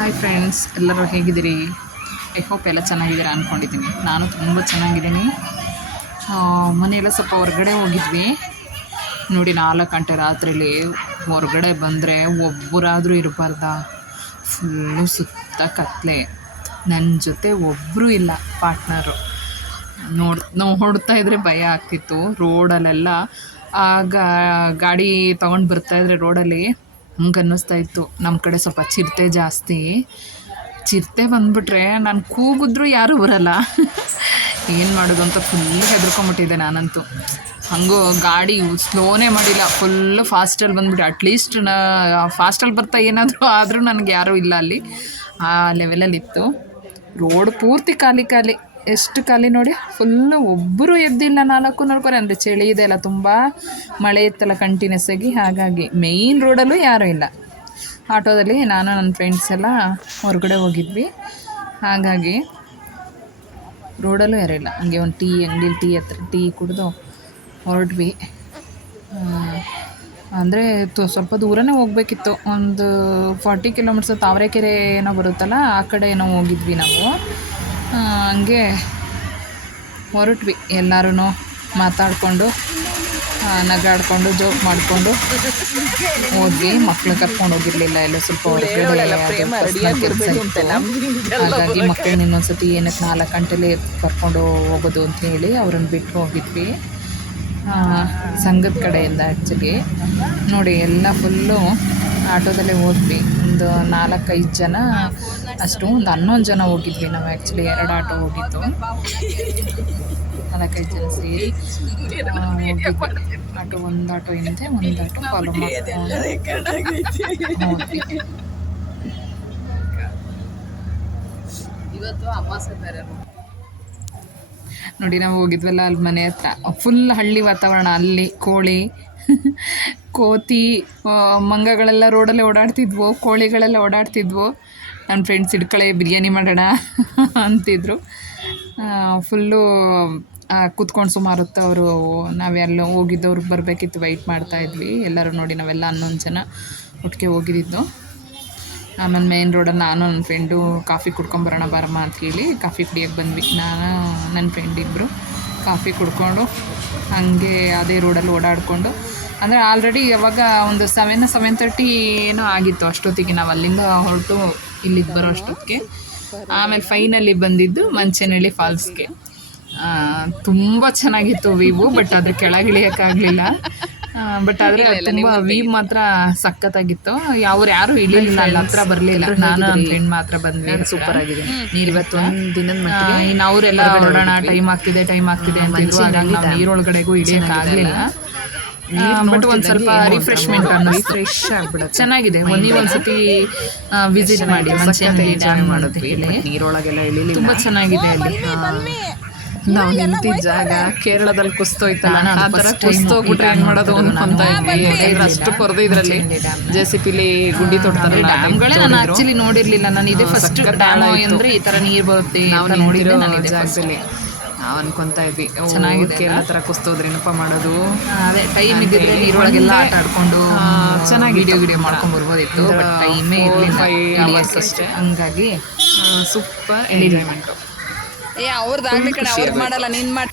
Hi friends, ಎಲ್ಲರೂ ಹೇಗಿದ್ದೀರಿ? I hope ಎಲ್ಲ ಚೆನ್ನಾಗಿದ್ದೀರಾ ಅಂದ್ಕೊಂಡಿದ್ದೀನಿ. ನಾನು ತುಂಬ ಚೆನ್ನಾಗಿದ್ದೀನಿ. ಮನೆಯೆಲ್ಲ ಸ್ವಲ್ಪ ಹೊರಗಡೆ ಹೋಗಿದ್ವಿ ನೋಡಿ. 4 ಗಂಟೆ ರಾತ್ರಿಲಿ ಹೊರಗಡೆ ಬಂದರೆ ಒಬ್ಬರಾದರೂ ಇರಬಾರ್ದ. ಫುಲ್ಲು ಸುತ್ತ ಕತ್ಲೆ. ನನ್ನ ಜೊತೆ ಒಬ್ಬರೂ ಇಲ್ಲ ಪಾರ್ಟ್ನರು. ನೋಡ್ತಾ ಇದ್ರೆ ಭಯ ಆಗ್ತಿತ್ತು. ರೋಡಲ್ಲೆಲ್ಲ ಆಗ ಗಾಡಿ ತೊಗೊಂಡು ಬರ್ತಾಯಿದ್ರೆ ರೋಡಲ್ಲಿ ಹಂಗೆ ಅನ್ನಿಸ್ತಾ ಇತ್ತು. ನಮ್ಮ ಕಡೆ ಸ್ವಲ್ಪ ಚಿರತೆ ಜಾಸ್ತಿ. ಚಿರತೆ ಬಂದುಬಿಟ್ರೆ ನಾನು ಕೂಗಿದ್ರೂ ಯಾರೂ ಬರಲ್ಲ. ಏನು ಮಾಡೋದು ಅಂತ ಫುಲ್ ಹೆದರ್ಕೊಂಬಿಟ್ಟಿದ್ದೆ ನಾನಂತೂ. ಹಂಗೂ ಗಾಡಿ ಸ್ಲೋನೇ ಮಾಡಿಲ್ಲ, ಫುಲ್ಲು ಫಾಸ್ಟಲ್ಲಿ ಬಂದುಬಿಟ್ಟು. ಅಟ್ಲೀಸ್ಟ್ ಫಾಸ್ಟಲ್ಲಿ ಬರ್ತಾ ಏನಾದರೂ ಆದರೂ ನನಗೆ ಯಾರೂ ಇಲ್ಲ ಅಲ್ಲಿ. ಆ ಲೆವೆಲಲ್ಲಿತ್ತು. ರೋಡ್ ಪೂರ್ತಿ ಖಾಲಿ. ಎಷ್ಟು ಖಾಲಿ ನೋಡಿ. ಫುಲ್ಲು ಒಬ್ಬರು ಎದ್ದಿಲ್ಲ. 4 ಅಂದರೆ ಚಳಿ ಇದೆ ಅಲ್ಲ, ತುಂಬ ಮಳೆ ಇತ್ತಲ್ಲ ಕಂಟಿನ್ಯೂಸ್ ಆಗಿ. ಹಾಗಾಗಿ ಮೇಯ್ನ್ ರೋಡಲ್ಲೂ ಯಾರೂ ಇಲ್ಲ. ಆಟೋದಲ್ಲಿ ನಾನು ನನ್ನ ಫ್ರೆಂಡ್ಸ್ ಎಲ್ಲ ಹೊರಗಡೆ ಹೋಗಿದ್ವಿ. ಹಾಗಾಗಿ ರೋಡಲ್ಲೂ ಯಾರೂ ಇಲ್ಲ. ಹಂಗೆ ಒಂದು ಅಂಗಡಿಲಿ ಟೀ ಹತ್ರ ಟೀ ಕುಡಿದು ಹೊರಟ್ವಿ. ಅಂದರೆ ಸ್ವಲ್ಪ ದೂರನೇ ಹೋಗಬೇಕಿತ್ತು. ಒಂದು 40 ಕಿಲೋಮೀಟರ್ಸ್. ತಾವರೆಕೆರೆ ಏನೋ ಬರುತ್ತಲ್ಲ, ಆ ಕಡೆ ಏನೋ ಹೋಗಿದ್ವಿ ನಾವು. ಹಂಗೆ ಹೊರಟ್ವಿ. ಎಲ್ಲರೂ ಮಾತಾಡಿಕೊಂಡು ನಗಾಡಿಕೊಂಡು ಜೋಕ್ ಮಾಡಿಕೊಂಡು ಹೋದ್ವಿ. ಮಕ್ಕಳು ಕರ್ಕೊಂಡು ಹೋಗಿರಲಿಲ್ಲ. ಎಲ್ಲ ಸ್ವಲ್ಪ ಹಾಗಾಗಿ ಮಕ್ಕಳನ್ನ ಇನ್ನೊಂದ್ಸತಿ ಏನಕ್ಕೆ 4 ಗಂಟೆಲೇ ಕರ್ಕೊಂಡು ಹೋಗೋದು ಅಂತ ಹೇಳಿ ಅವ್ರನ್ನ ಬಿಟ್ಟು ಹೋಗಿದ್ವಿ. ಸಂಘದ ಕಡೆಯಿಂದ ಆ್ಯಕ್ಚುಲಿ ನೋಡಿ. ಎಲ್ಲ ಫುಲ್ಲು ಆಟೋದಲ್ಲೇ ಹೋದ್ವಿ. ಒಂದು 4-5 ಜನ ಅಷ್ಟು, ಒಂದು 11 ಜನ ಹೋಗಿದ್ವಿ ನಾವು. ಆ್ಯಕ್ಚುಲಿ 2 ಆಟೋ ಹೋಗಿತ್ತು. 4-5 ಜನ ಸೇರಿ ಹೋಗಿದ್ವಿ. ಒಂದು ಆಟೋ ಹಿಂದೆ, ಒಂದು ಆಟೋ ಫಾಲೋ ಮಾಡ್ಕೊಂಡು ಹೋದ್ವಿ. ಇವತ್ತು ಅಮಾವಾಸ್ಯೆ ಬೇರೆ ನೋಡಿ. ನಾವು ಹೋಗಿದ್ವಲ್ಲ ಅಲ್ಲಿ ಮನೆ ಹತ್ರ ಫುಲ್ ಹಳ್ಳಿ ವಾತಾವರಣ. ಅಲ್ಲಿ ಕೋತಿ ಮಂಗಗಳೆಲ್ಲ ರೋಡಲ್ಲೇ ಓಡಾಡ್ತಿದ್ವು, ಕೋಳಿಗಳೆಲ್ಲ ಓಡಾಡ್ತಿದ್ವು. ನನ್ನ ಫ್ರೆಂಡ್ಸ್ ಹಿಡ್ಕಳೆ ಬಿರಿಯಾನಿ ಮಾಡೋಣ ಅಂತಿದ್ರು. ಫುಲ್ಲು ಕೂತ್ಕೊಂಡು ಸುಮಾರು ಹೊತ್ತು ಅವರು ನಾವೆಲ್ಲ ಹೋಗಿದ್ದವ್ರಿಗೆ ಬರಬೇಕಿತ್ತು, ವೆಯ್ಟ್ ಮಾಡ್ತಾಯಿದ್ವಿ. ಎಲ್ಲರೂ ನೋಡಿ ನಾವೆಲ್ಲ 11 ಜನ ಒಟ್ಟಿಗೆ ಹೋಗಿದ್ದು. ಆಮೇಲೆ ಮೇನ್ ರೋಡಲ್ಲಿ ನಾನು ನನ್ನ ಫ್ರೆಂಡು ಕಾಫಿ ಕುಡ್ಕೊಂಬರೋಣ ಬರಮ್ಮ ಅಂತ ಹೇಳಿ ಕಾಫಿ ಕುಡಿಯೋಕ್ಕೆ ಬಂದ್ವಿ. ನಾನು ನನ್ನ ಫ್ರೆಂಡ್ ಇಬ್ಬರು ಕಾಫಿ ಕುಡ್ಕೊಂಡು ಹಾಗೆ ಅದೇ ರೋಡಲ್ಲಿ ಓಡಾಡಿಕೊಂಡು, ಅಂದರೆ ಆಲ್ರೆಡಿ ಯಾವಾಗ ಒಂದು 7:30 ಏನೋ ಆಗಿತ್ತು ಅಷ್ಟೊತ್ತಿಗೆ ನಾವು ಅಲ್ಲಿಂದ ಹೊರಟು ಇಲ್ಲಿಗೆ ಬರೋ ಅಷ್ಟೊತ್ತಿಗೆ. ಆಮೇಲೆ ಫೈನಲಿ ಬಂದಿದ್ದು ಮಂಚನಹಳ್ಳಿ ಫಾಲ್ಸ್ಗೆ. ತುಂಬ ಚೆನ್ನಾಗಿತ್ತು ವ್ಯೂ. ಬಟ್ ಅದ್ರ ಕೆಳಗಿಳಿಯೋಕ್ಕಾಗಲಿಲ್ಲ. ಬಟ್ ಆದರೆ ತುಂಬ ವ್ಯೂ ಮಾತ್ರ ಸಖತ್ತಾಗಿತ್ತು. ಯಾರು ಇಳಿಲಿಲ್ಲ, ಅಲ್ಲಿ ಹತ್ರ ಬರಲಿಲ್ಲ. ನಾನು ನನ್ನ ಫ್ರೆಂಡ್ ಮಾತ್ರ ಬಂದ್ವಿ. ಸೂಪರ್ ಆಗಿದೆ ನೀರು. ಇವತ್ತೊಂದು ದಿನದ ಮಟ್ಟಿಗೆ ಇನ್ನು ಅವರೆಲ್ಲ ಹೊರಡೋಣ, ಟೈಮ್ ಆಗ್ತಿದೆ ಅಂತಿದ್ರು. ಹಾಗಾಗಿ ನಾವು ನೀರೊಳಗಡೆಗೂ ಇಳಿಯೋಕ್ಕಾಗಲಿಲ್ಲ. ಬಟ್ ಒಂದು ಸ್ವಲ್ಪ ರಿಫ್ರೆಶ್ಮೆಂಟ್ ಅನ್ನಿಸ್ತು. ಫ್ರೆಶ್ ಆಗ್ಬಿಡುತ್ತೆ. ಚೆನ್ನಾಗಿದೆ. ಒಂದ್ಸತಿ ವಿಸಿಟ್ ಮಾಡಿ. ಮಂಚನಹಳ್ಳಿ ಡ್ಯಾಮ್ ಮಾಡೋದು ಹೇಳಿ. ನೀರೊಳಗೆಲ್ಲ ಇಳಿಲಿ. ತುಂಬ ಚೆನ್ನಾಗಿದೆ ಅಲ್ಲಿ. ನಾವು ನಿಂತಿದ್ದ ಜಾಗ ಕೇರಳದಲ್ಲಿ ಕುಸ್ತೋಯ್ತಲ್ಲ, ಆ ಥರ ಕುಸ್ತೋಗ್ಬಿಟ್ರೆ ಏನು ಮಾಡೋದು ಅಂತ ಇದ್ವಿ. ಅಷ್ಟು ಕೊರದು ಇದರಲ್ಲಿ JCPಲಿ ಗುಂಡಿ ತೊಡ್ತಾರಲ್ಲ ಡ್ಯಾಮ್ಗಳೇ ನಾನು ಆ್ಯಕ್ಚುಲಿ ನೋಡಿರಲಿಲ್ಲ. ನಾನು ಇದೇ ಫಸ್ಟ್ ಡ್ಯಾಮ್ ಅಂದರೆ ಈ ಥರ ನೀರು ಬರುತ್ತೆ ನಾವು ನೋಡಿರೋ ಜಾಗದಲ್ಲಿ. ನಾವು ಅನ್ಕೊತಾ ಇದ್ವಿ ಚೆನ್ನಾಗಿದೆ. ಕೇರಳ ಥರ ಕುಸ್ತೋದ್ರೇನಪ್ಪ ಮಾಡೋದು. ಅದೇ ಟೈಮ್ ಇದ್ದಿದ್ರೆ ನೀರೊಳಗೆಲ್ಲ ಆಟ ಆಡ್ಕೊಂಡು ಚೆನ್ನಾಗಿ ವಿಡಿಯೋ ಮಾಡ್ಕೊಂಡು ಬರ್ಬೋದಿತ್ತು. ಬಟ್ ಟೈಮೇ ಇರಲಿಲ್ಲ ಅಷ್ಟೇ. ಹಂಗಾಗಿ ಸೂಪರ್ ಎಂಜಾಯ್ಮೆಂಟು. ಅವ್ರದ್ದು ಆಗ್ಲಿ ಕಡೆ ಅವ್ರು ಮಾಡಲ್ಲ, ನೀನು ಮಾಡಿ.